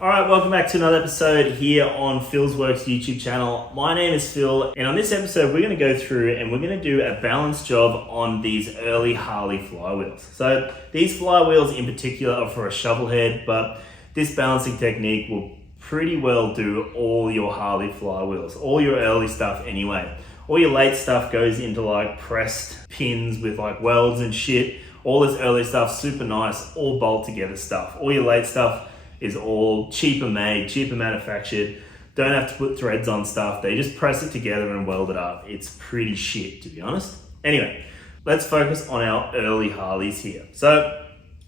Alright, welcome back to another episode here on Phil's Works YouTube channel. My name is Phil, and on this episode we're going to go through and we're going to do a balanced job on these early Harley flywheels. So these flywheels in particular are for a shovelhead, but this balancing technique will pretty well do all your Harley flywheels, all your early stuff anyway. All your late stuff goes into like pressed pins with like welds and shit. All this early stuff, super nice, all bolt together stuff. All your late stuff is all cheaper made, cheaper manufactured. Don't have to put threads on stuff. They just press it together and weld it up. It's pretty shit, to be honest. Anyway, let's focus on our early Harleys here. So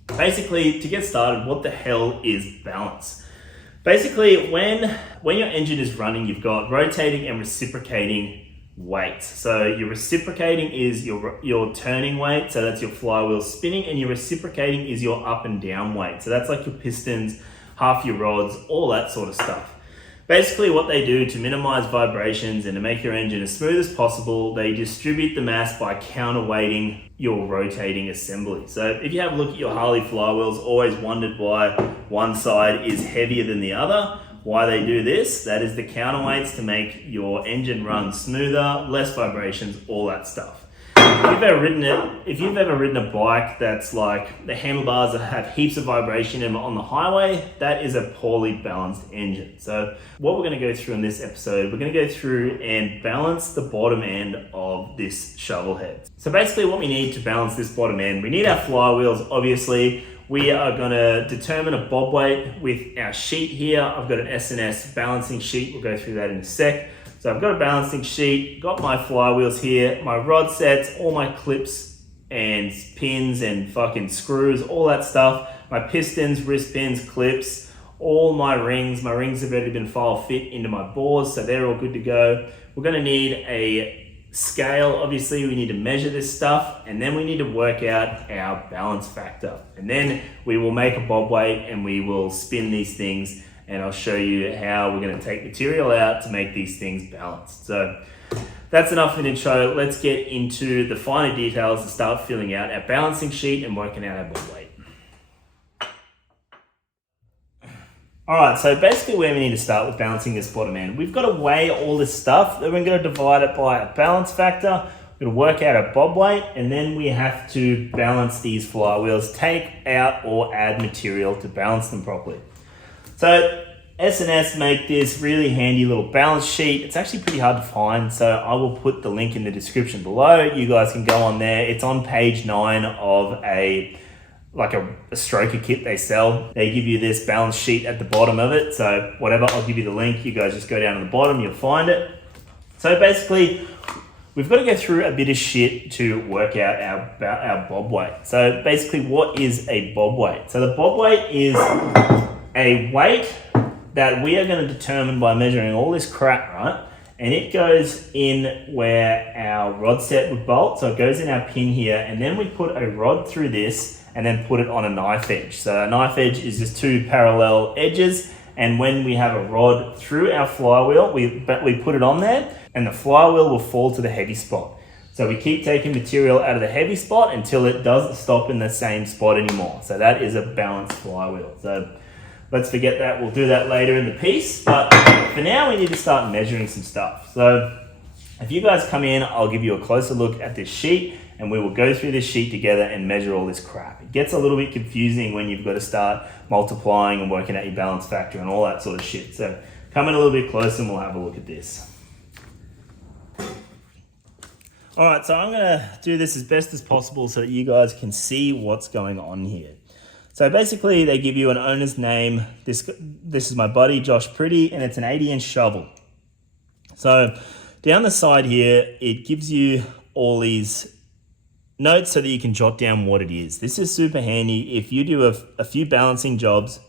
basically, to get started, what the hell is balance? Basically, when your engine is running, you've got rotating and reciprocating weights. So your reciprocating is your turning weight, so that's your flywheel spinning, and your reciprocating is your up and down weight. So that's like your pistons, half your rods, all that sort of stuff. Basically what they do to minimize vibrations and to make your engine as smooth as possible, they distribute the mass by counterweighting your rotating assembly. So if you have a look at your Harley flywheels, always wondered why one side is heavier than the other. Why they do this, that is the counterweights to make your engine run smoother, less vibrations, all that stuff. If you've ever ridden a bike that's like the handlebars that have heaps of vibration in on the highway, that is a poorly balanced engine. So what we're going to go through in this episode, we're going to go through and balance the bottom end of this shovelhead. So basically what we need to balance this bottom end, we need our flywheels, obviously. We are going to determine a bob weight with our sheet here. I've got an S&S balancing sheet. We'll go through that in a sec. So I've got a balancing sheet, got my flywheels here, my rod sets, all my clips and pins and fucking screws, all that stuff. My pistons, wrist pins, clips, all my rings. My rings have already been file fit into my bores, so they're all good to go. We're going to need a scale. Obviously we need to measure this stuff, and then we need to work out our balance factor, and then we will make a bob weight and we will spin these things, and I'll show you how we're going to take material out to make these things balanced. So that's enough of an intro. Let's get into the finer details and start filling out our balancing sheet and working out our bob weight. Alright, so basically where we need to start with balancing this bottom end, we've got to weigh all this stuff, then we're going to divide it by a balance factor, we're going to work out a bob weight, and then we have to balance these flywheels, take out or add material to balance them properly. So S&S make this really handy little balance sheet. It's actually pretty hard to find, so I will put the link in the description below. You guys can go on there. It's on page 9 of a stroker kit they sell. They give you this balance sheet at the bottom of it. So whatever, I'll give you the link. You guys just go down to the bottom, you'll find it. So basically, we've got to go through a bit of shit to work out our bob weight. So basically, what is a bob weight? So the bob weight is a weight that we are going to determine by measuring all this crap, right? And it goes in where our rod set would bolt. So it goes in our pin here, and then we put a rod through this and then put it on a knife edge. So a knife edge is just two parallel edges, and when we have a rod through our flywheel, we put it on there, and the flywheel will fall to the heavy spot. So we keep taking material out of the heavy spot until it doesn't stop in the same spot anymore. So that is a balanced flywheel. So let's forget that. We'll do that later in the piece. But for now, we need to start measuring some stuff. So if you guys come in, I'll give you a closer look at this sheet, and we will go through this sheet together and measure all this crap. It gets a little bit confusing when you've got to start multiplying and working out your balance factor and all that sort of shit. So come in a little bit closer and we'll have a look at this. All right, so I'm gonna do this as best as possible so that you guys can see what's going on here. So basically they give you an owner's name. This is my buddy, Josh Pretty, and it's an 80-inch shovel. So down the side here, it gives you all these notes so that you can jot down what it is. This is super handy. If you do a few balancing jobs,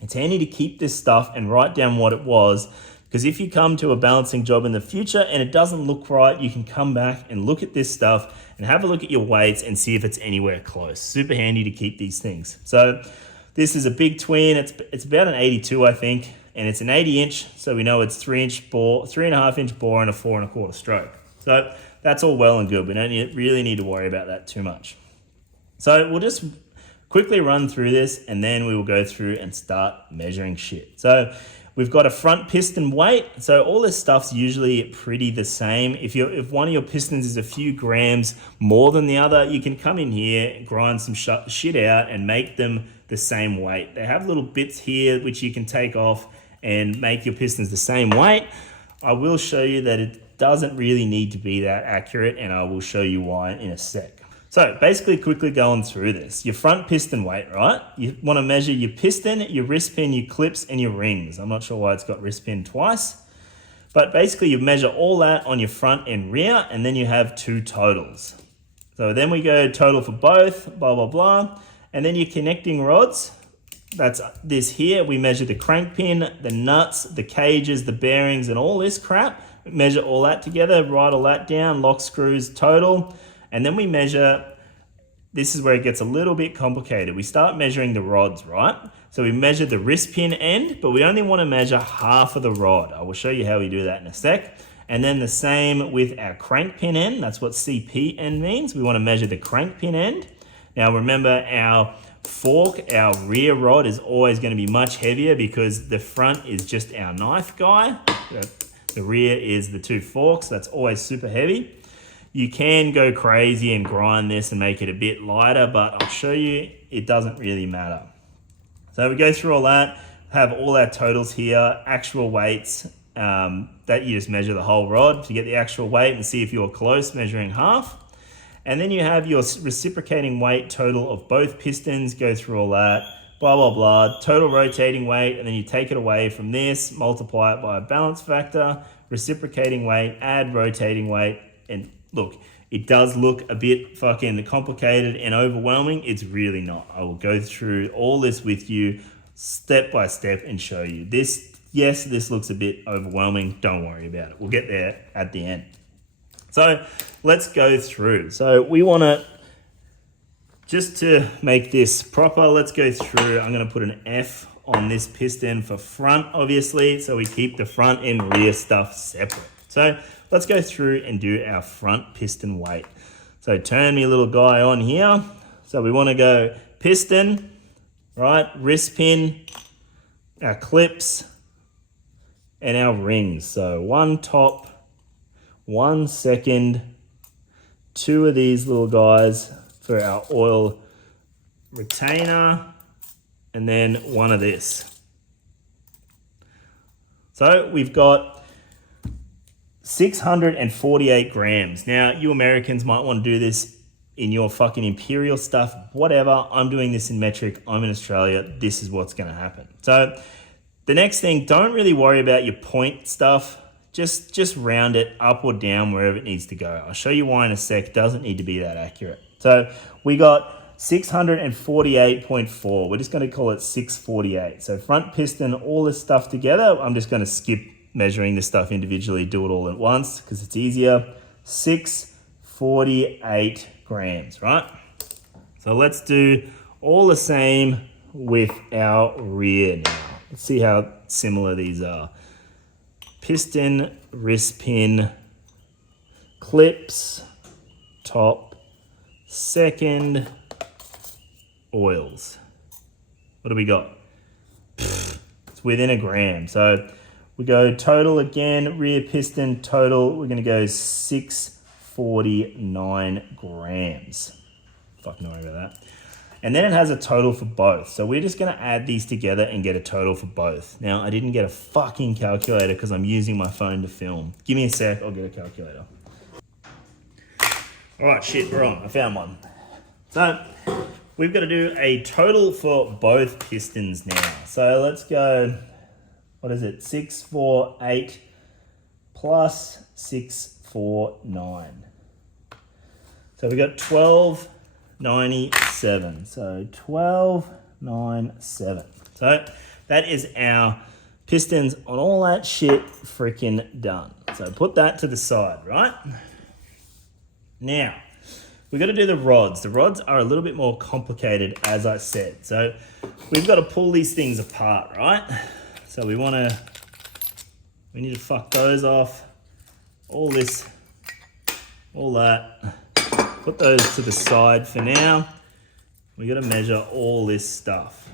it's handy to keep this stuff and write down what it was, because if you come to a balancing job in the future and it doesn't look right, you can come back and look at this stuff and have a look at your weights and see if it's anywhere close. Super handy to keep these things. So this is a big twin. It's about an 82, I think, and it's an 80-inch, so we know it's 3-inch bore, 3.5-inch bore, and a 4 1/4 stroke. So that's all well and good. We don't really need to worry about that too much. So we'll just quickly run through this and then we will go through and start measuring shit. So we've got a front piston weight. So all this stuff's usually pretty the same. If one of your pistons is a few grams more than the other, you can come in here, grind some shit out and make them the same weight. They have little bits here which you can take off and make your pistons the same weight. I will show you that it doesn't really need to be that accurate, and I will show you why in a sec. So basically quickly going through this, your front piston weight, right? You want to measure your piston, your wrist pin, your clips, and your rings. I'm not sure why it's got wrist pin twice, but basically you measure all that on your front and rear, and then you have two totals. So then we go total for both, blah, blah, blah. And then your connecting rods, that's this here. We measure the crank pin, the nuts, the cages, the bearings, and all this crap. We measure all that together, write all that down, lock screws, total. And then we measure, this is where it gets a little bit complicated. We start measuring the rods, right? So we measure the wrist pin end, but we only want to measure half of the rod. I will show you how we do that in a sec. And then the same with our crank pin end. That's what CP end means. We want to measure the crank pin end. Now remember, our fork, our rear rod is always going to be much heavier because the front is just our knife guy. The rear is the two forks. That's always super heavy. You can go crazy and grind this and make it a bit lighter, but I'll show you it doesn't really matter. So we go through all that, have all our totals here, actual weights, that you just measure the whole rod to get the actual weight and see if you're close, measuring half. And then you have your reciprocating weight total of both pistons, go through all that, blah, blah, blah, total rotating weight, and then you take it away from this, multiply it by a balance factor, reciprocating weight, add rotating weight, and look, it does look a bit fucking complicated and overwhelming. It's really not. I will go through all this with you step by step and show you. This, yes, this looks a bit overwhelming. Don't worry about it. We'll get there at the end. So let's go through. So we want to, just to make this proper, let's go through. I'm going to put an F on this piston for front, obviously, so we keep the front and rear stuff separate. So let's go through and do our front piston weight. So turn me little guy on here. So we want to go piston, right? Wrist pin, our clips, and our rings. So one top, 1 second, two of these little guys for our oil retainer, and then one of this. So we've got 648 grams. Now, you Americans might want to do this in your fucking imperial stuff, whatever. I'm doing this in metric. I'm in Australia. This is what's going to happen. So the next thing, don't really worry about your point stuff. Just round it up or down wherever it needs to go. I'll show you why in a sec. Doesn't need to be that accurate. So we got 648.4. We're just going to call it 648. So front piston, all this stuff together. I'm just going to skip measuring this stuff individually, do it all at once because it's easier. 648 grams, right? So let's do all the same with our rear now. Let's see how similar these are. Piston, wrist pin, clips, top, second, oils. What do we got? It's within a gram. So we go total again, rear piston total. We're going to go 649 grams. Fucking worry about that. And then it has a total for both. So we're just going to add these together and get a total for both. Now, I didn't get a fucking calculator because I'm using my phone to film. Give me a sec, I'll get a calculator. All right, shit, we're on. I found one. So we've got to do a total for both pistons now. So let's go, what is it? 648 plus 649. So we got 1297. So 1297. So that is our pistons on all that shit freaking done. So put that to the side, right? Now, we've got to do the rods. The rods are a little bit more complicated, as I said. So we've got to pull these things apart, right? So we need to fuck those off. All this, all that. Put those to the side for now. We got to measure all this stuff.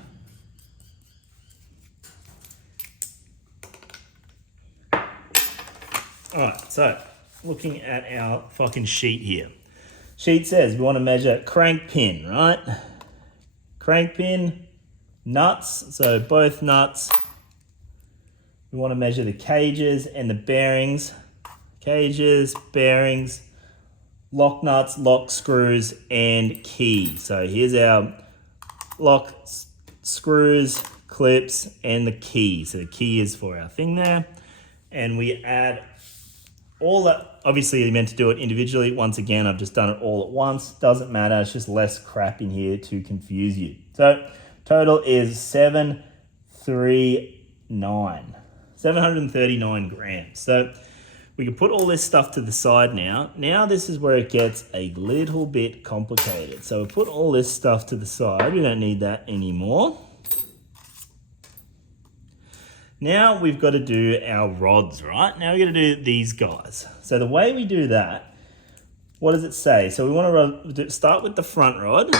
All right, so looking at our fucking sheet here. Sheet says we want to measure crank pin, right? Crank pin, nuts, so both nuts. We want to measure the cages and the bearings. Cages, bearings, lock nuts, lock screws, and key. So here's our lock screws, clips, and the key. So the key is for our thing there. And we add all that. Obviously you're meant to do it individually. Once again, I've just done it all at once. Doesn't matter, it's just less crap in here to confuse you. So total is 739 grams. So we can put all this stuff to the side now. Now this is where it gets a little bit complicated. So we put all this stuff to the side. We don't need that anymore. Now we've got to do our rods, right? Now we're going to do these guys. So the way we do that, what does it say? So we want to start with the front rod.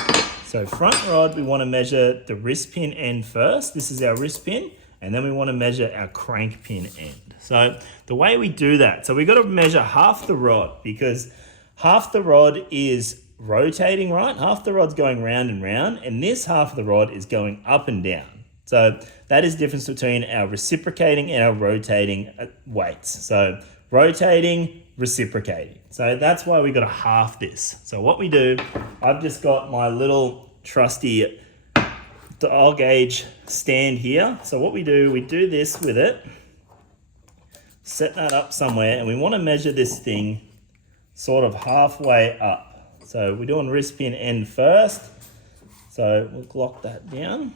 So front rod, we want to measure the wrist pin end first. This is our wrist pin. And then we want to measure our crank pin end. So the way we do that, so we've got to measure half the rod because half the rod is rotating, right? Half the rod's going round and round, and this half of the rod is going up and down. So that is the difference between our reciprocating and our rotating weights. So rotating, reciprocating. So that's why we got to half this. So what we do, I've just got my little trusty dial gauge stand here. So what we do this with it, set that up somewhere, and we want to measure this thing sort of halfway up. So we're doing wrist pin end first. So we'll lock that down.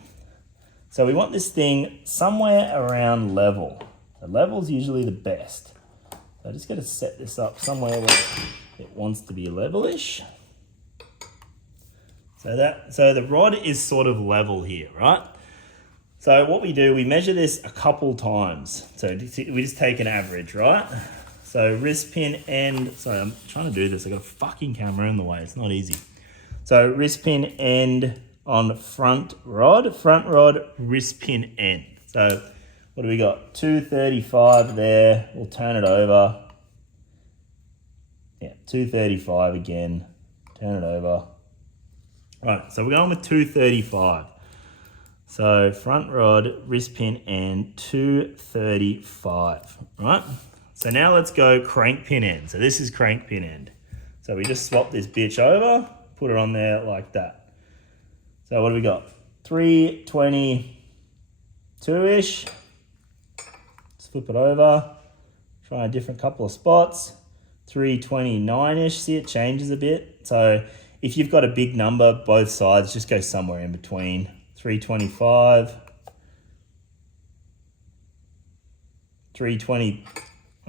So we want this thing somewhere around level. The level's usually the best. So I just got to set this up somewhere where it wants to be levelish. So the rod is sort of level here, right? So what we do, we measure this a couple times. So we just take an average, right? So wrist pin end, sorry, I'm trying to do this. I got a fucking camera in the way. It's not easy. So wrist pin end on front rod, wrist pin end. So what do we got? 235 there. We'll turn it over. Yeah, 235 again. Turn it over. Right, so we're going with 235. So front rod, wrist pin end, 235, right? So now let's go crank pin end. So this is crank pin end. So we just swap this bitch over, put it on there like that. So what do we got? 322-ish. Let's flip it over. Try a different couple of spots. 329-ish. See, it changes a bit. So if you've got a big number, both sides, just go somewhere in between. 325. 320. I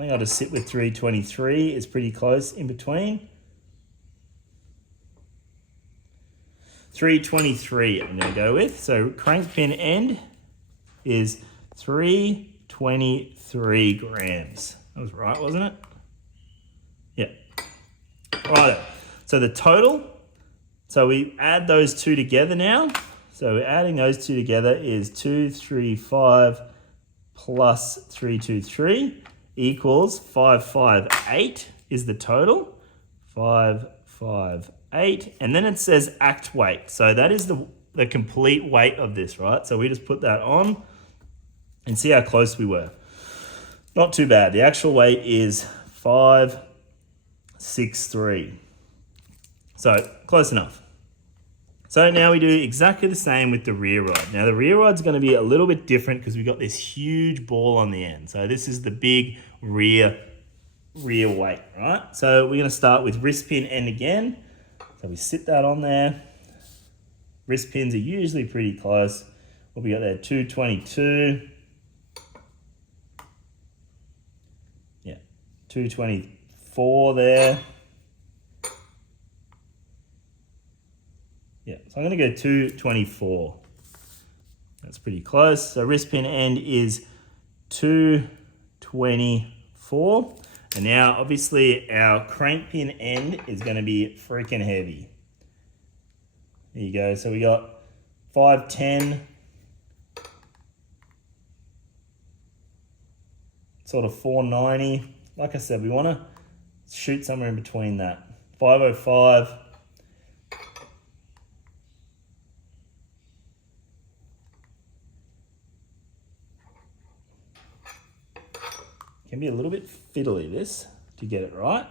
think I'll just sit with 323. It's pretty close in between. 323 I'm going to go with. So crank pin end is 323 grams. That was right, wasn't it? Yeah. Right. So the total, so we add those two together now. So we're adding those two together is 235 plus 323 equals 558 is the total. 558. And then it says act weight. So that is the complete weight of this, right? So we just put that on and see how close we were. Not too bad. The actual weight is 563. So close enough. So now we do exactly the same with the rear rod. Now the rear rod's going to be a little bit different because we've got this huge ball on the end. So this is the big rear weight, right? So we're going to start with wrist pin end again. So we sit that on there. Wrist pins are usually pretty close. What we got there? 222. Yeah, 224 there. Yeah, so I'm going to go 224. That's pretty close. So wrist pin end is 224. And now, obviously, our crank pin end is going to be freaking heavy. There you go. So we got 510, sort of 490. Like I said, we want to shoot somewhere in between that. 505. Can be a little bit fiddly this to get it right,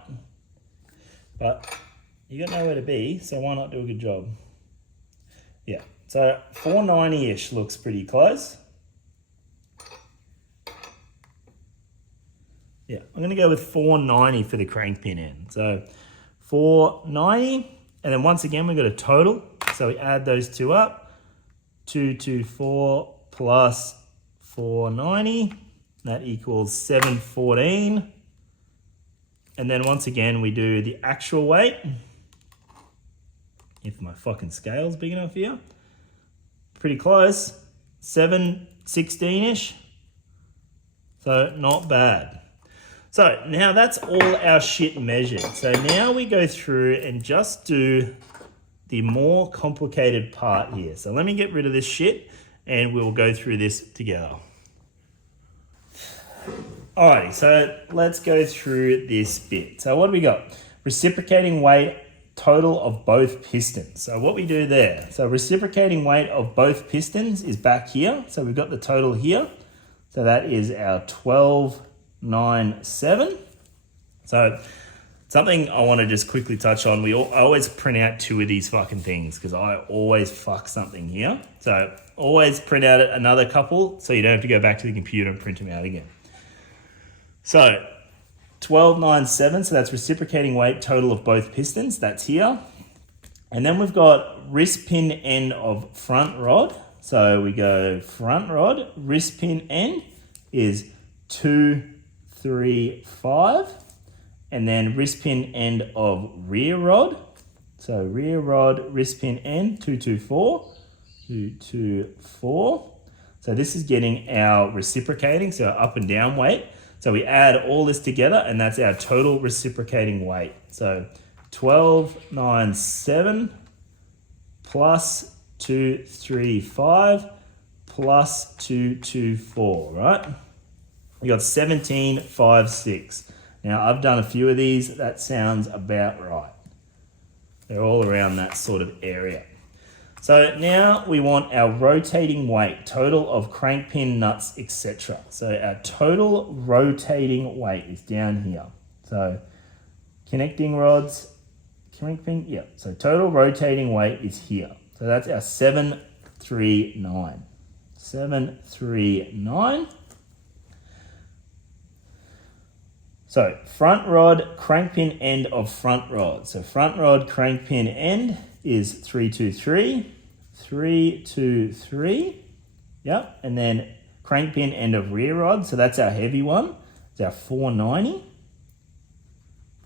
but you got nowhere to be, so why not do a good job? Yeah, so 490-ish looks pretty close. Yeah, I'm gonna go with 490 for the crank pin end. So 490, and then once again, we've got a total. So we add those two up, 224 plus 490. That equals 714. And then once again, we do the actual weight. If my fucking scale's big enough here. Pretty close. 716-ish. So not bad. So now that's all our shit measured. So now we go through and just do the more complicated part here. So let me get rid of this shit and we'll go through this together. Alrighty, so let's go through this bit. So what do we got? Reciprocating weight total of both pistons. So what we do there, so reciprocating weight of both pistons is back here. So we've got the total here. So that is our 1297. So something I want to just quickly touch on. I always print out two of these fucking things because I always fuck something here. So always print out another couple so you don't have to go back to the computer and print them out again. So 1297, so that's reciprocating weight total of both pistons, that's here. And then we've got wrist pin end of front rod. So we go front rod, wrist pin end is 235. And then wrist pin end of rear rod. So rear rod, wrist pin end, 224. 224. So this is getting our reciprocating, so up and down weight. So we add all this together and that's our total reciprocating weight. So 1297 plus 235 plus 224, right? We got 1756. Now I've done a few of these, that sounds about right. They're all around that sort of area. So now we want our rotating weight, total of crank pin, nuts, etc. So our total rotating weight is down here. So connecting rods, crank pin, yeah. So total rotating weight is here. So that's our 739. 739. So front rod, crank pin end of front rod. So front rod, crank pin end is 323. 323. Yep. And then crank pin end of rear rod. So that's our heavy one. It's our 490.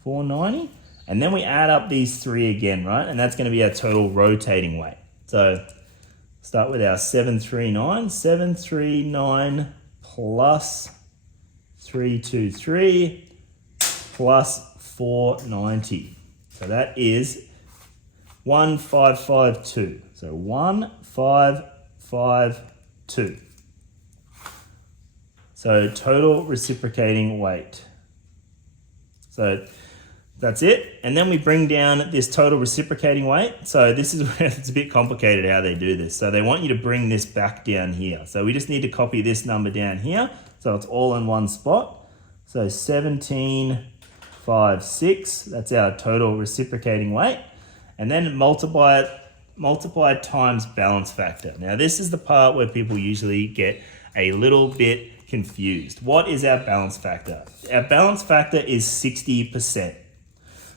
490. And then we add up these three again, right? And that's going to be our total rotating weight. So start with our 739. 739 plus 323 plus 490. So that is 1552. So 1552. So total reciprocating weight. So that's it. And then we bring down this total reciprocating weight. So this is where it's a bit complicated how they do this. So they want you to bring this back down here. So we just need to copy this number down here. So it's all in one spot. So 1756, that's our total reciprocating weight. And then multiply times balance factor. Now this is the part where people usually get a little bit confused. What is our balance factor? Our balance factor is 60%.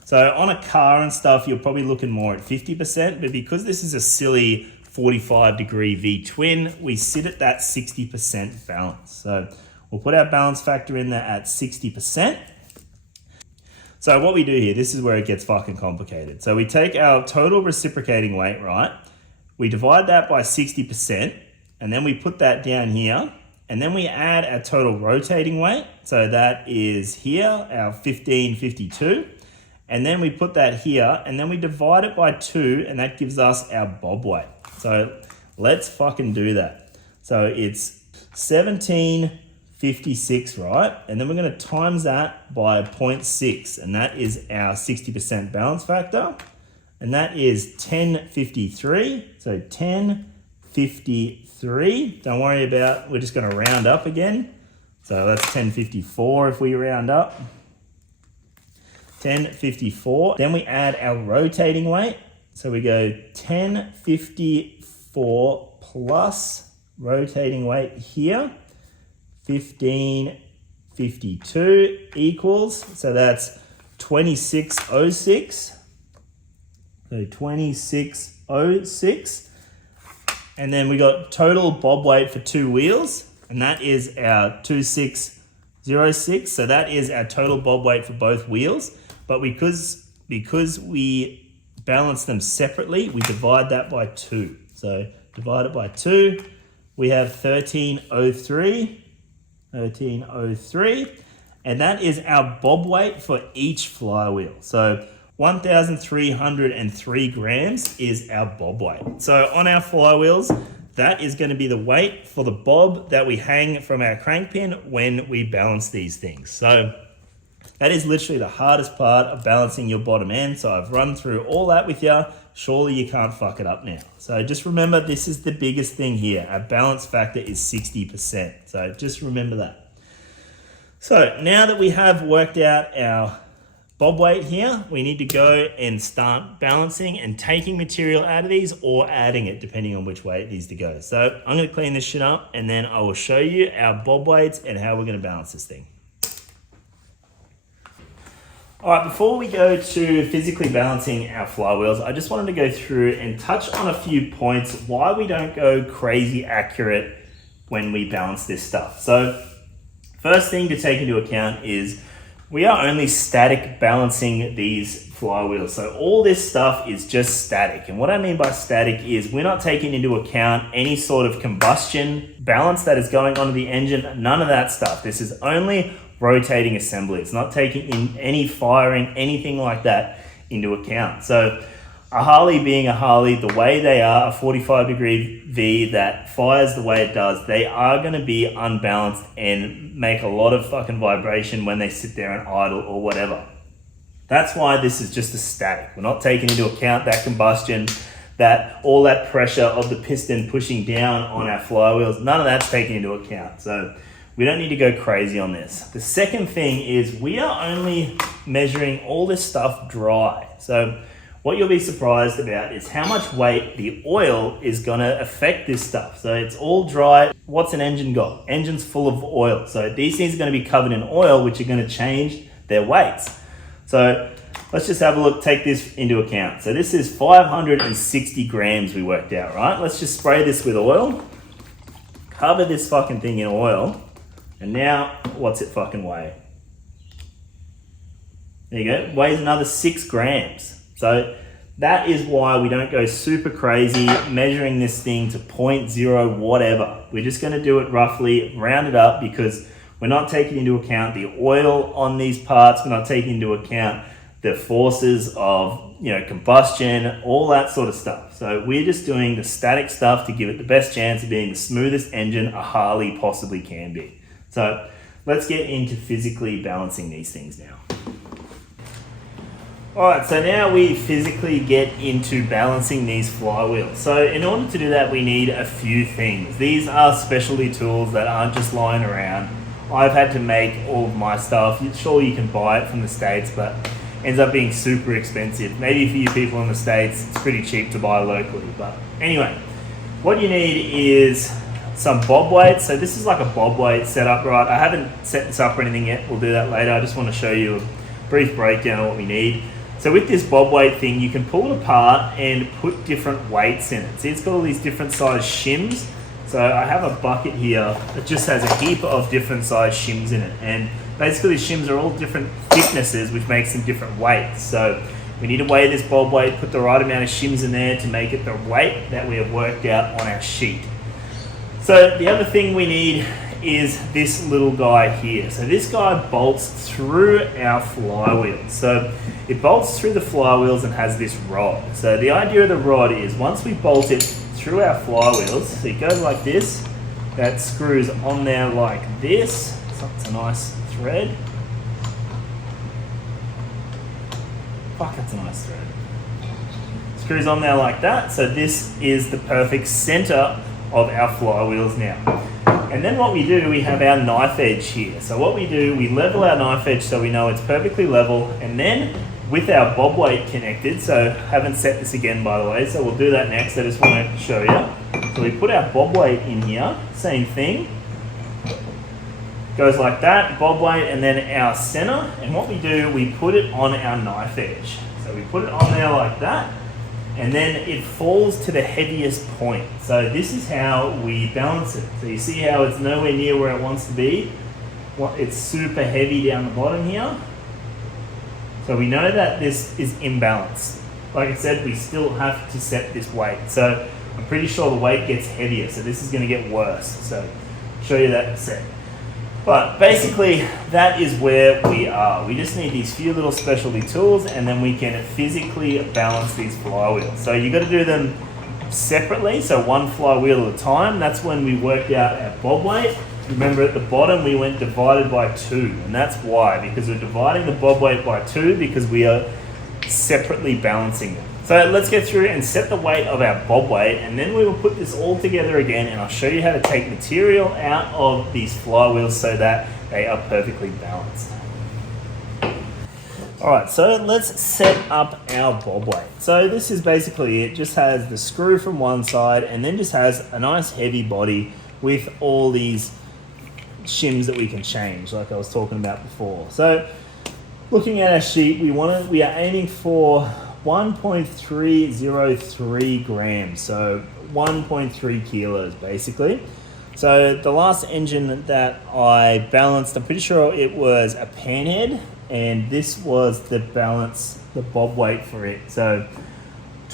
So on a car and stuff, you're probably looking more at 50%, but because this is a silly 45-degree V-twin, we sit at that 60% balance. So we'll put our balance factor in there at 60%. So what we do here, this is where it gets fucking complicated. So we take our total reciprocating weight, right? We divide that by 60%, and then we put that down here, and then we add our total rotating weight. So that is here, our 1552. And then we put that here, and then we divide it by 2, and that gives us our bob weight. So let's fucking do that. So it's 1756, right? And then we're going to times that by 0.6, and that is our 60% balance factor. And that is 1053. So 1053. Don't worry about, we're just going to round up again. So that's 1054 if we round up. 1054. Then we add our rotating weight. So we go 1054 plus rotating weight here. 1552 equals, so that's 2606. So 2606. And then we got total bob weight for 2 wheels, and that is our 2606. So that is our total bob weight for both wheels. But because we balance them separately, we divide that by 2. So divide it by 2, we have 1303. 1303. And that is our bob weight for each flywheel. So 1,303 grams is our bob weight. So on our flywheels, that is going to be the weight for the bob that we hang from our crank pin when we balance these things. So that is literally the hardest part of balancing your bottom end. So I've run through all that with you. Surely you can't fuck it up now. So just remember, this is the biggest thing here. Our balance factor is 60%. So just remember that. So now that we have worked out our bob weight here, we need to go and start balancing and taking material out of these or adding it depending on which way it needs to go. So I'm going to clean this shit up and then I will show you our bob weights and how we're going to balance this thing. All right, before we go to physically balancing our flywheels, I just wanted to go through and touch on a few points why we don't go crazy accurate when we balance this stuff. So first thing to take into account is we are only static balancing these flywheels. So all this stuff is just static. And what I mean by static is we're not taking into account any sort of combustion balance that is going on in the engine, none of that stuff. This is only rotating assembly. It's not taking in any firing, anything like that into account. So a Harley being a Harley, the way they are, a 45-degree V that fires the way it does, they are going to be unbalanced and make a lot of fucking vibration when they sit there and idle or whatever. That's why this is just a static. We're not taking into account that combustion, that all that pressure of the piston pushing down on our flywheels. None of that's taken into account. So we don't need to go crazy on this. The second thing is we are only measuring all this stuff dry. So what you'll be surprised about is how much weight the oil is gonna affect this stuff. So it's all dry. What's an engine got? Engine's full of oil. So these things are gonna be covered in oil, which are gonna change their weights. So let's just have a look, take this into account. So this is 560 grams we worked out, right? Let's just spray this with oil, cover this fucking thing in oil, and now what's it fucking weigh? There you go, weighs another 6 grams. So that is why we don't go super crazy measuring this thing to 0.0 whatever. We're just gonna do it roughly, round it up, because we're not taking into account the oil on these parts. We're not taking into account the forces of, combustion, all that sort of stuff. So we're just doing the static stuff to give it the best chance of being the smoothest engine a Harley possibly can be. So let's get into physically balancing these things now. All right, so now we physically get into balancing these flywheels. So in order to do that, we need a few things. These are specialty tools that aren't just lying around. I've had to make all of my stuff. Sure, you can buy it from the States, but ends up being super expensive. Maybe for you people in the States, it's pretty cheap to buy locally. But anyway, what you need is some bob weights. So this is like a bob weight setup, right? I haven't set this up or anything yet. We'll do that later. I just want to show you a brief breakdown of what we need. So with this bob weight thing, you can pull it apart and put different weights in it. See, it's got all these different size shims. So I have a bucket here that just has a heap of different size shims in it. And basically these shims are all different thicknesses, which makes them different weights. So we need to weigh this bob weight, put the right amount of shims in there to make it the weight that we have worked out on our sheet. So the other thing we need is this little guy here. So this guy bolts through our flywheels. So it bolts through the flywheels and has this rod. So the idea of the rod is once we bolt it through our flywheels, so it goes like this, that screws on there like this. So it's a nice thread. Fuck, that's a nice thread. Screws on there like that. So this is the perfect center of our flywheels now. And then what we do, we have our knife edge here. So what we do, we level our knife edge so we know it's perfectly level. And then with our bob weight connected, so haven't set this again by the way, so we'll do that next. I just want to show you. So we put our bob weight in here, same thing. Goes like that, bob weight, and then our center. And what we do, we put it on our knife edge. So we put it on there like that. And then it falls to the heaviest point. So this is how we balance it. So you see how it's nowhere near where it wants to be? It's super heavy down the bottom here. So we know that this is imbalanced. Like I said, we still have to set this weight. So I'm pretty sure the weight gets heavier. So this is going to get worse. So I'll show you that in a sec. But basically, that is where we are. We just need these few little specialty tools and then we can physically balance these flywheels. So you got to do them separately, so one flywheel at a time. That's when we worked out our bob weight. Remember at the bottom we went divided by 2, and that's why, because we're dividing the bob weight by 2 because we are separately balancing them. So let's get through and set the weight of our bob weight, and then we will put this all together again and I'll show you how to take material out of these flywheels so that they are perfectly balanced. Alright, so let's set up our bob weight. So this is basically it, just has the screw from one side and then just has a nice heavy body with all these shims that we can change like I was talking about before. So looking at our sheet, we are aiming for 1.303 grams, so 1.3 kilos basically. So the last engine that I balanced, I'm pretty sure it was a panhead, and this was the balance, the bob weight for it. So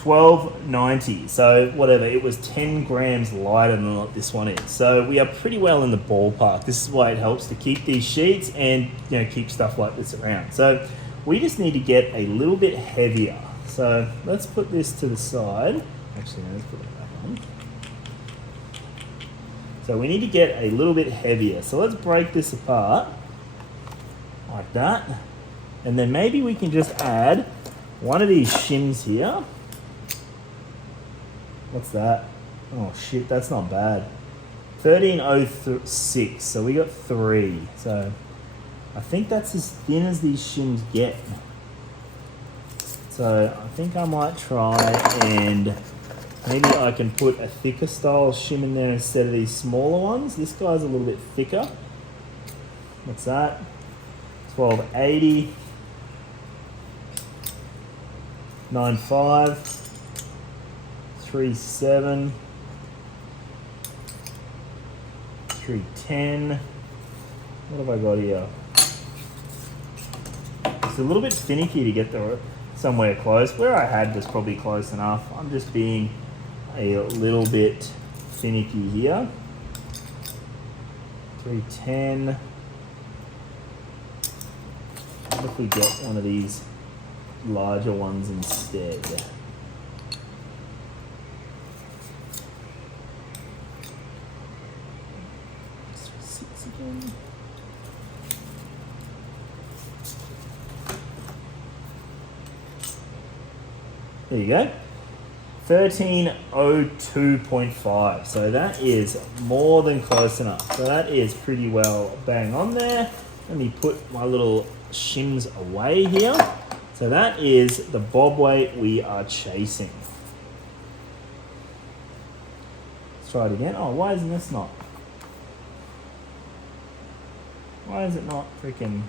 1290, so whatever, it was 10 grams lighter than what this one is. So we are pretty well in the ballpark. This is why it helps to keep these sheets and keep stuff like this around. So we just need to get a little bit heavier. So let's put this to the side. Actually, no, let's put it back on. So we need to get a little bit heavier. So let's break this apart like that. And then maybe we can just add one of these shims here. What's that? Oh shit, that's not bad. 1306, so we got 3. So I think that's as thin as these shims get. So I think I might try and maybe I can put a thicker style shim in there instead of these smaller ones. This guy's a little bit thicker. What's that? 1280. 95. 37. 310. What have I got here? It's a little bit finicky to get the somewhere close. Where I had was probably close enough. I'm just being a little bit finicky here. 310. What if we get one of these larger ones instead? There you go. 1302.5. So that is more than close enough. So that is pretty well bang on there. Let me put my little shims away here. So that is the bob weight we are chasing. Let's try it again. Oh, why isn't this not? Why is it not freaking?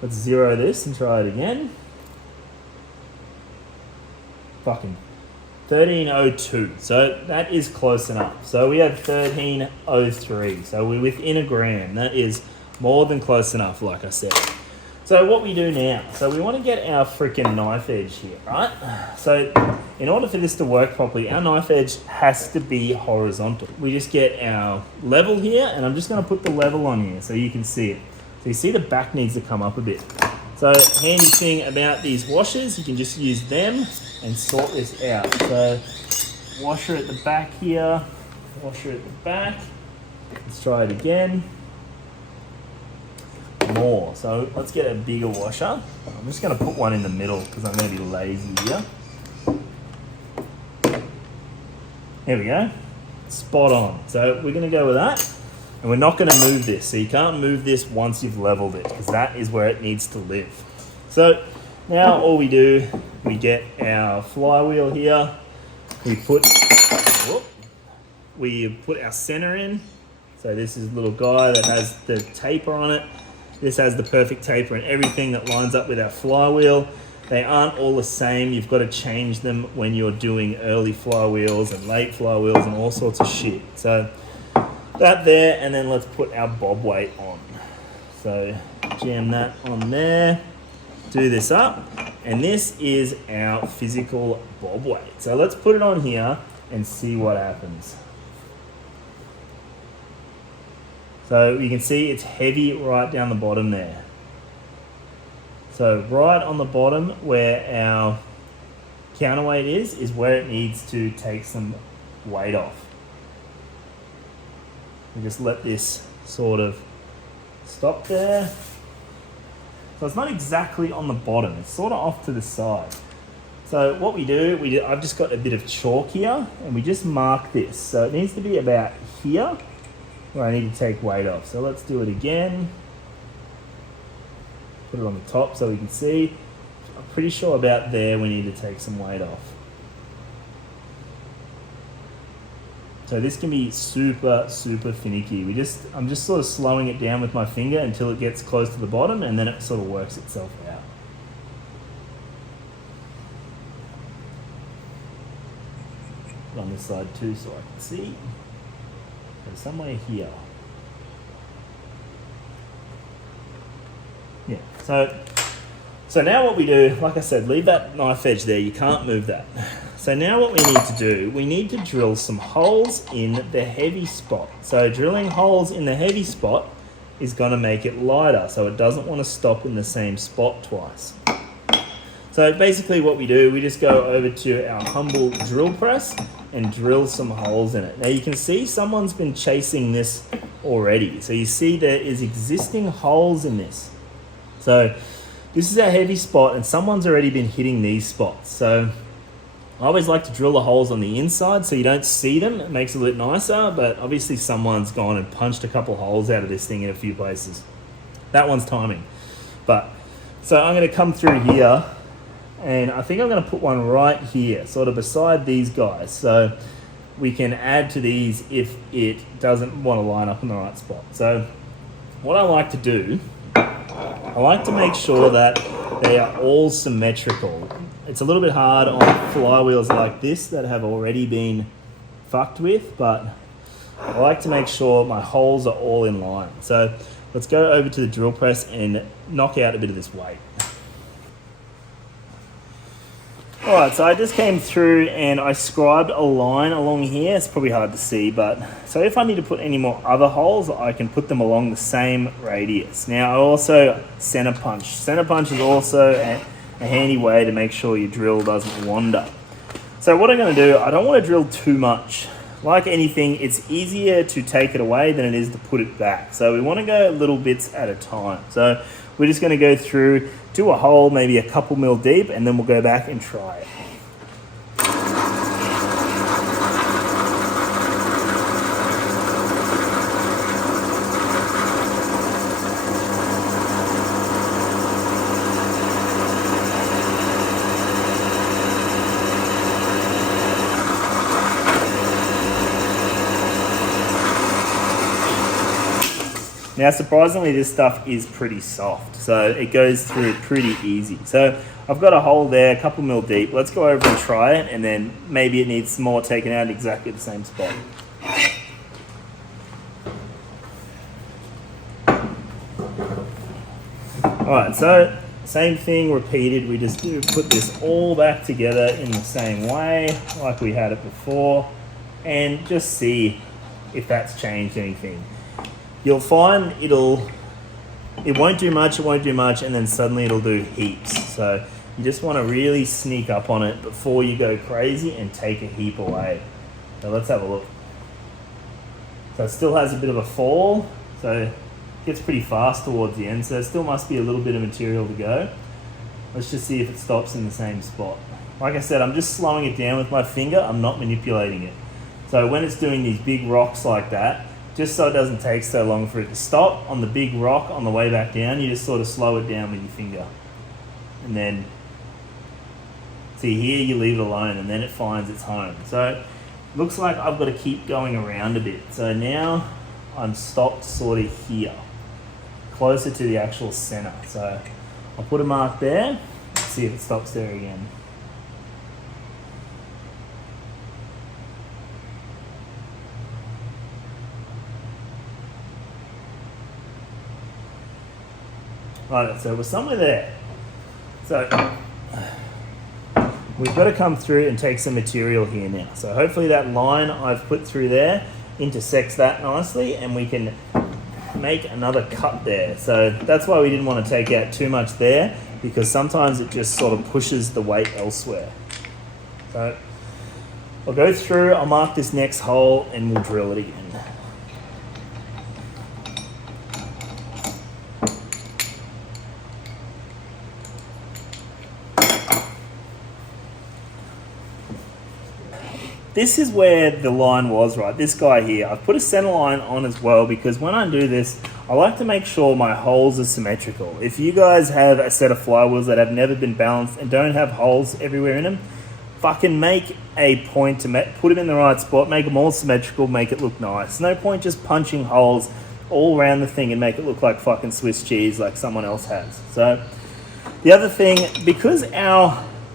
Let's zero this and try it again. Fucking 1302. So that is close enough. So we had 1303. So we're within a gram. That is more than close enough, like I said. So what we do now, so we want to get our freaking knife edge here, right? So in order for this to work properly, our knife edge has to be horizontal. We just get our level here, and I'm just going to put the level on here so you can see it. So you see the back needs to come up a bit. So handy thing about these washers, you can just use them and sort this out. So washer at the back here, washer at the back. Let's try it again. More. So let's get a bigger washer. I'm just going to put one in the middle because I'm going to be lazy here. There we go. Spot on. So we're going to go with that. And we're not going to move this. So you can't move this once you've leveled it because that is where it needs to live. So now all we do, we get our flywheel here. We put our center in. So this is a little guy that has the taper on it. This has the perfect taper and everything that lines up with our flywheel. They aren't all the same. You've got to change them when you're doing early flywheels and late flywheels and all sorts of shit. So that there, and then let's put our bob weight on. So jam that on there, do this up, and this is our physical bob weight. So let's put it on here and see what happens. So you can see it's heavy right down the bottom there. So right on the bottom where our counterweight is where it needs to take some weight off. We just let this sort of stop there. So it's not exactly on the bottom, it's sort of off to the side. So what we do, I've just got a bit of chalk here and we just mark this. So it needs to be about here where I need to take weight off. So let's do it again. Put it on the top so we can see. I'm pretty sure about there we need to take some weight off. So this can be super, super finicky. I'm just sort of slowing it down with my finger until it gets close to the bottom and then it sort of works itself out. Put on this side too so I can see. So somewhere here. Yeah, so now what we do, like I said, leave that knife edge there, you can't move that. So now what we need to do, we need to drill some holes in the heavy spot. So drilling holes in the heavy spot is going to make it lighter, so it doesn't want to stop in the same spot twice. So basically what we do, we just go over to our humble drill press and drill some holes in it. Now you can see someone's been chasing this already. So you see there is existing holes in this. So this is our heavy spot and someone's already been hitting these spots. So I always like to drill the holes on the inside so you don't see them. It makes it a bit nicer, but obviously someone's gone and punched a couple holes out of this thing in a few places. That one's timing. But so I'm going to come through here and I think I'm going to put one right here, sort of beside these guys. So we can add to these if it doesn't want to line up in the right spot. So what I like to do, I like to make sure that they are all symmetrical. It's a little bit hard on flywheels like this that have already been fucked with, but I like to make sure my holes are all in line. So let's go over to the drill press and knock out a bit of this weight. Alright, so I just came through and I scribed a line along here. It's probably hard to see, but so if I need to put any more other holes, I can put them along the same radius. Now I also center punch. Center punch is also a handy way to make sure your drill doesn't wander. So what I'm going to do, I don't want to drill too much. Like anything, it's easier to take it away than it is to put it back. So we want to go little bits at a time. So we're just going to go through, do a hole maybe a couple mil deep, and then we'll go back and try it. Now, surprisingly, this stuff is pretty soft, so it goes through pretty easy. So I've got a hole there, a couple mil deep. Let's go over and try it, and then maybe it needs some more taken out in exactly the same spot. Alright, so same thing repeated. We just do put this all back together in the same way like we had it before and just see if that's changed anything. You'll find it won't do much, and then suddenly it'll do heaps. So you just want to really sneak up on it before you go crazy and take a heap away. So let's have a look. So it still has a bit of a fall, so it gets pretty fast towards the end, so there still must be a little bit of material to go. Let's just see if it stops in the same spot. Like I said, I'm just slowing it down with my finger, I'm not manipulating it. So when it's doing these big rocks like that, just so it doesn't take so long for it to stop, on the big rock on the way back down, you just sort of slow it down with your finger. And then, see here, you leave it alone and then it finds its home. So looks like I've got to keep going around a bit. So now I'm stopped sort of here, closer to the actual center. So I'll put a mark there, see if it stops there again. Right, so we're somewhere there. So we've got to come through and take some material here now. So hopefully that line I've put through there intersects that nicely and we can make another cut there. So that's why we didn't want to take out too much there, because sometimes it just sort of pushes the weight elsewhere. So I'll go through, I'll mark this next hole and we'll drill it again. This is where the line was, right? This guy here. I've put a center line on as well because when I do this, I like to make sure my holes are symmetrical. If you guys have a set of flywheels that have never been balanced and don't have holes everywhere in them, fucking make a point to put them in the right spot, make them all symmetrical, make it look nice. No point just punching holes all around the thing and make it look like fucking Swiss cheese like someone else has. So the other thing, because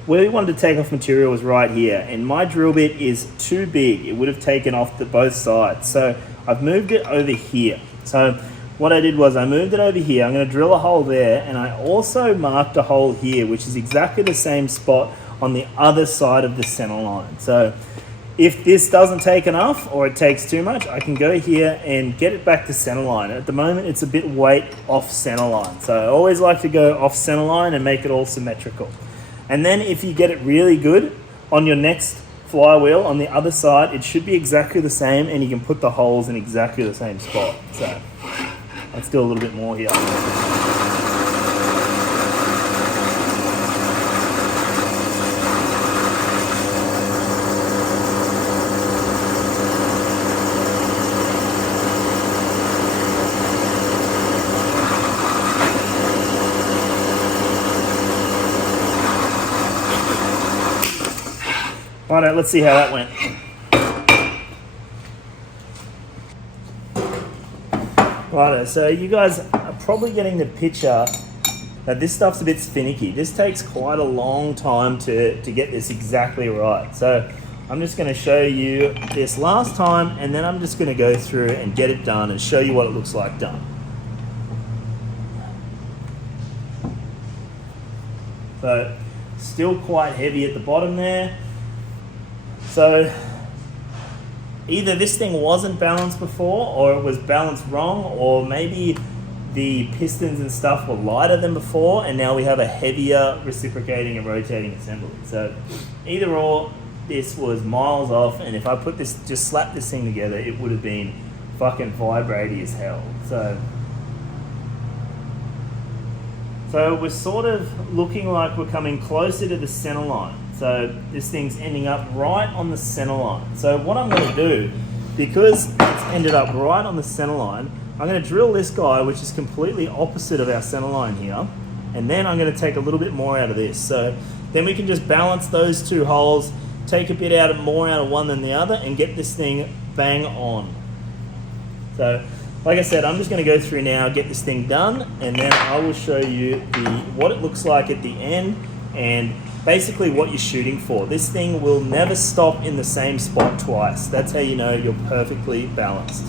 where we wanted to take off material was right here, and my drill bit is too big. It would have taken off both sides. So I've moved it over here. So what I did was I moved it over here. I'm going to drill a hole there, and I also marked a hole here, which is exactly the same spot on the other side of the center line. So if this doesn't take enough or it takes too much, I can go here and get it back to center line. At the moment, it's a bit weight off center line. So I always like to go off center line and make it all symmetrical. And then if you get it really good on your next flywheel on the other side, it should be exactly the same and you can put the holes in exactly the same spot. So let's do a little bit more here. Alright, let's see how that went. Righto, so you guys are probably getting the picture that this stuff's a bit finicky. This takes quite a long time to get this exactly right. So I'm just going to show you this last time and then I'm just going to go through and get it done and show you what it looks like done. So still quite heavy at the bottom there. So either this thing wasn't balanced before or it was balanced wrong, or maybe the pistons and stuff were lighter than before and now we have a heavier reciprocating and rotating assembly. So either or, this was miles off, and if I put this, just slap this thing together, it would have been fucking vibrating as hell. So we're sort of looking like we're coming closer to the center line. So this thing's ending up right on the center line. So what I'm going to do, because it's ended up right on the center line, I'm going to drill this guy, which is completely opposite of our center line here, and then I'm going to take a little bit more out of this. So then we can just balance those two holes, take a bit more out of one than the other, and get this thing bang on. So like I said, I'm just going to go through now, get this thing done, and then I will show you what it looks like at the end and basically what you're shooting for. This thing will never stop in the same spot twice. That's how you know you're perfectly balanced.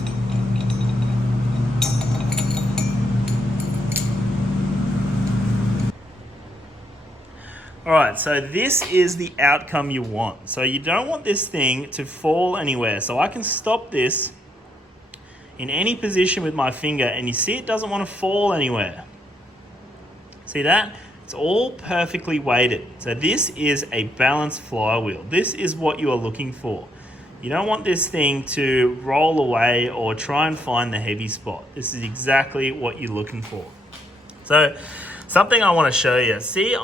All right, so this is the outcome you want. So you don't want this thing to fall anywhere. So I can stop this in any position with my finger, and you see it doesn't want to fall anywhere. See that? It's all perfectly weighted. So this is a balanced flywheel. This is what you are looking for. You don't want this thing to roll away or try and find the heavy spot. This is exactly what you're looking for. So something I want to show you. See,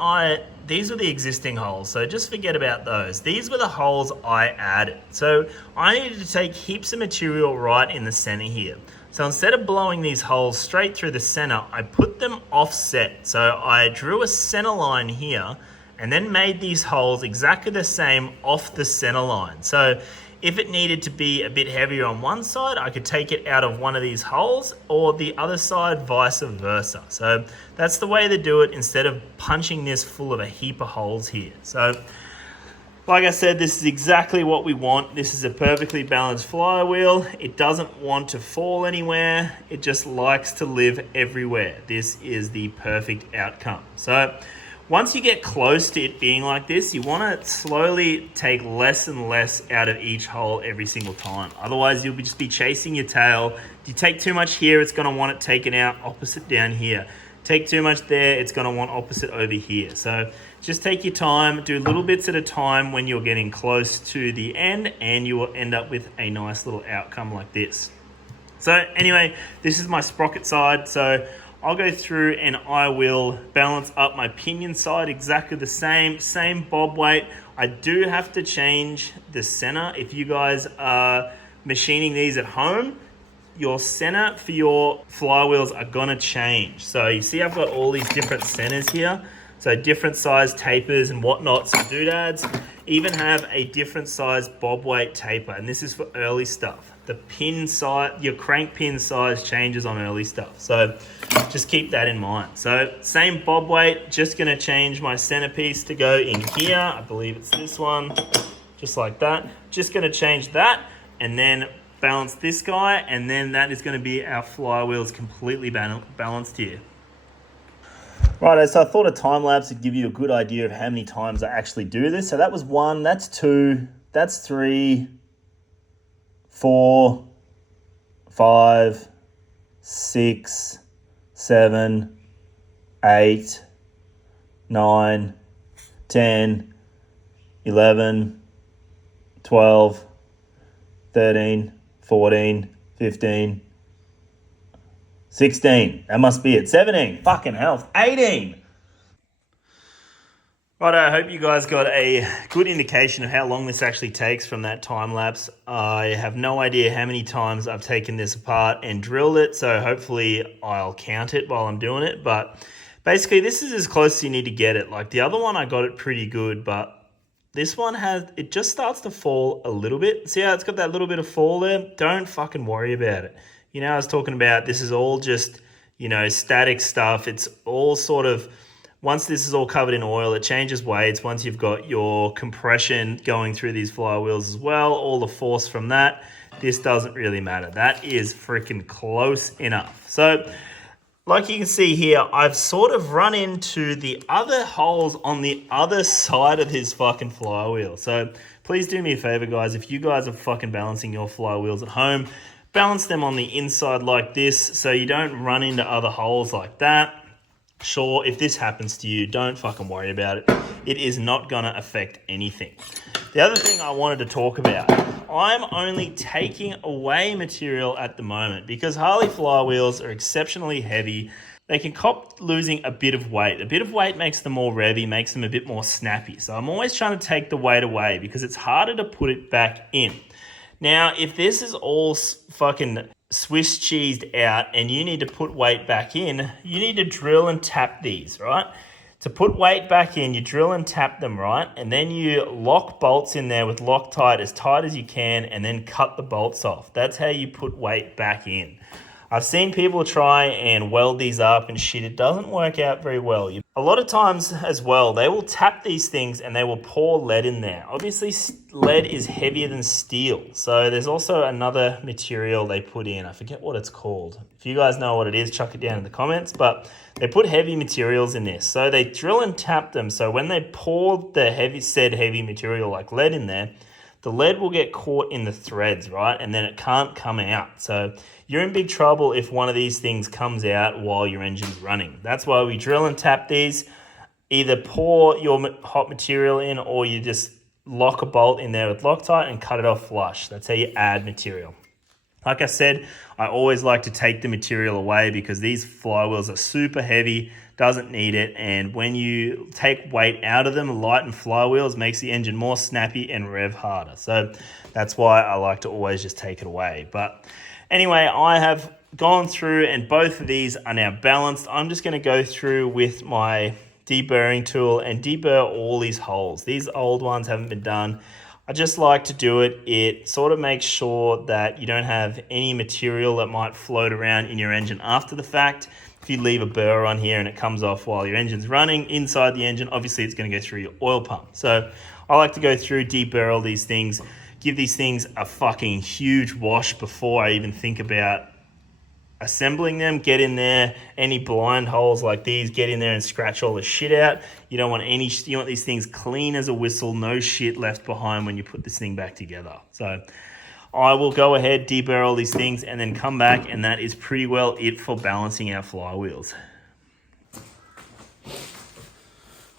these were the existing holes, so just forget about those. These were the holes I added. So I needed to take heaps of material right in the center here. So instead of blowing these holes straight through the center, I put them offset. So I drew a center line here and then made these holes exactly the same off the center line. So if it needed to be a bit heavier on one side, I could take it out of one of these holes, or the other side, vice versa. So that's the way to do it instead of punching this full of a heap of holes here. So like I said, this is exactly what we want. This is a perfectly balanced flywheel. It doesn't want to fall anywhere. It just likes to live everywhere. This is the perfect outcome. So once you get close to it being like this, you want to slowly take less and less out of each hole every single time. Otherwise, you'll just be chasing your tail. If you take too much here, it's going to want it taken out opposite down here. Take too much there, it's going to want opposite over here. So just take your time, do little bits at a time when you're getting close to the end, and you will end up with a nice little outcome like this. So anyway, this is my sprocket side. So I'll go through and I will balance up my pinion side exactly the same bob weight. I do have to change the center. If you guys are machining these at home, your center for your flywheels are gonna change. So you see I've got all these different centers here. So different size tapers and whatnot. So doodads even have a different size bob weight taper, and this is for early stuff. The pin size, your crank pin size changes on early stuff. So just keep that in mind. So same bob weight, just gonna change my centerpiece to go in here. I believe it's this one, just like that. Just gonna change that and then balance this guy, and then that is going to be our flywheels completely balanced here. Right, so I thought a time lapse would give you a good idea of how many times I actually do this. So that was 1, that's 2, that's 3, 4, 5, 6, 7, 8, 9, 10, 11, 12, 13, 14, 15, 16. That must be it. 17. Fucking hell. 18. Right, I hope you guys got a good indication of how long this actually takes from that time lapse. I have no idea how many times I've taken this apart and drilled it, so hopefully I'll count it while I'm doing it. But basically, this is as close as you need to get it. Like the other one, I got it pretty good, but this one it just starts to fall a little bit. See how it's got that little bit of fall there? Don't fucking worry about it. You know, I was talking about this is all just, static stuff. It's all sort of, once this is all covered in oil, it changes weights. Once you've got your compression going through these flywheels as well, all the force from that, this doesn't really matter. That is freaking close enough. So like you can see here, I've sort of run into the other holes on the other side of his fucking flywheel. So please do me a favor, guys. If you guys are fucking balancing your flywheels at home, balance them on the inside like this so you don't run into other holes like that. Sure, if this happens to you, don't fucking worry about it. It is not gonna affect anything. The other thing I wanted to talk about, I'm only taking away material at the moment because Harley flywheels are exceptionally heavy. They can cop losing a bit of weight. A bit of weight makes them more revvy, makes them a bit more snappy. So I'm always trying to take the weight away because it's harder to put it back in. Now, if this is all fucking Swiss cheesed out and you need to put weight back in, you need to drill and tap these, right? To put weight back in, you drill and tap them, right? And then you lock bolts in there with Loctite as tight as you can and then cut the bolts off. That's how you put weight back in. I've seen people try and weld these up and shit. It doesn't work out very well. A lot of times as well, they will tap these things and they will pour lead in there. Obviously, lead is heavier than steel. So there's also another material they put in. I forget what it's called. If you guys know what it is, chuck it down in the comments. But they put heavy materials in this. So they drill and tap them. So when they pour the heavy material like lead in there, the lead will get caught in the threads, right? And then it can't come out. So you're in big trouble if one of these things comes out while your engine's running. That's why we drill and tap these. Either pour your hot material in or you just lock a bolt in there with Loctite and cut it off flush. That's how you add material. Like I said, I always like to take the material away because these flywheels are super heavy, doesn't need it. And when you take weight out of them, lighten flywheels makes the engine more snappy and rev harder. So that's why I like to always just take it away. But anyway, I have gone through and both of these are now balanced. I'm just going to go through with my deburring tool and deburr all these holes. These old ones haven't been done. I just like to do it. It sort of makes sure that you don't have any material that might float around in your engine after the fact. If you leave a burr on here and it comes off while your engine's running inside the engine, obviously it's going to go through your oil pump. So I like to go through, deburr all these things, give these things a fucking huge wash before I even think about assembling them. Get in there, any blind holes like these, get in there and scratch all the shit out. You don't want you want these things clean as a whistle, no shit left behind when you put this thing back together. So I will go ahead, deburr all these things and then come back, and that is pretty well it for balancing our flywheels.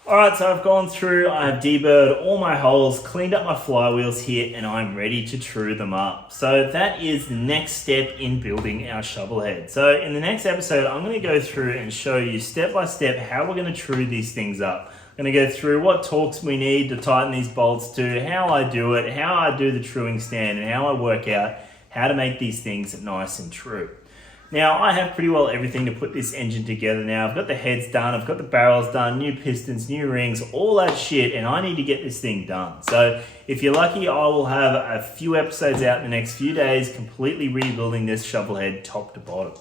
All right, so I've gone through, I've deburred all my holes, cleaned up my flywheels here, and I'm ready to true them up. So that is the next step in building our Shovelhead. So in the next episode, I'm gonna go through and show you step by step how we're gonna true these things up. I'm gonna go through what torques we need to tighten these bolts to, how I do it, how I do the truing stand, and how I work out how to make these things nice and true. Now, I have pretty well everything to put this engine together now. I've got the heads done, I've got the barrels done, new pistons, new rings, all that shit, and I need to get this thing done. So if you're lucky, I will have a few episodes out in the next few days completely rebuilding this Shovelhead top to bottom.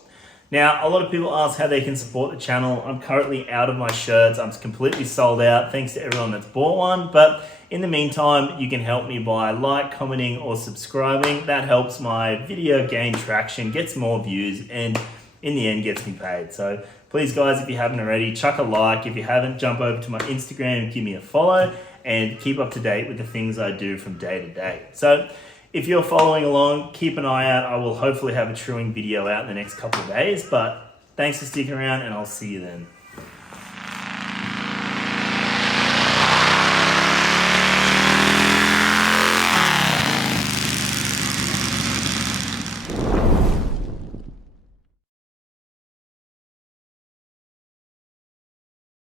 Now, a lot of people ask how they can support the channel. I'm currently out of my shirts. I'm completely sold out, thanks to everyone that's bought one. But in the meantime, you can help me by commenting, or subscribing. That helps my video gain traction, gets more views, and in the end gets me paid. So please, guys, if you haven't already, chuck a like. If you haven't, jump over to my Instagram and give me a follow and keep up to date with the things I do from day to day. So if you're following along, keep an eye out. I will hopefully have a truing video out in the next couple of days, but thanks for sticking around and I'll see you then.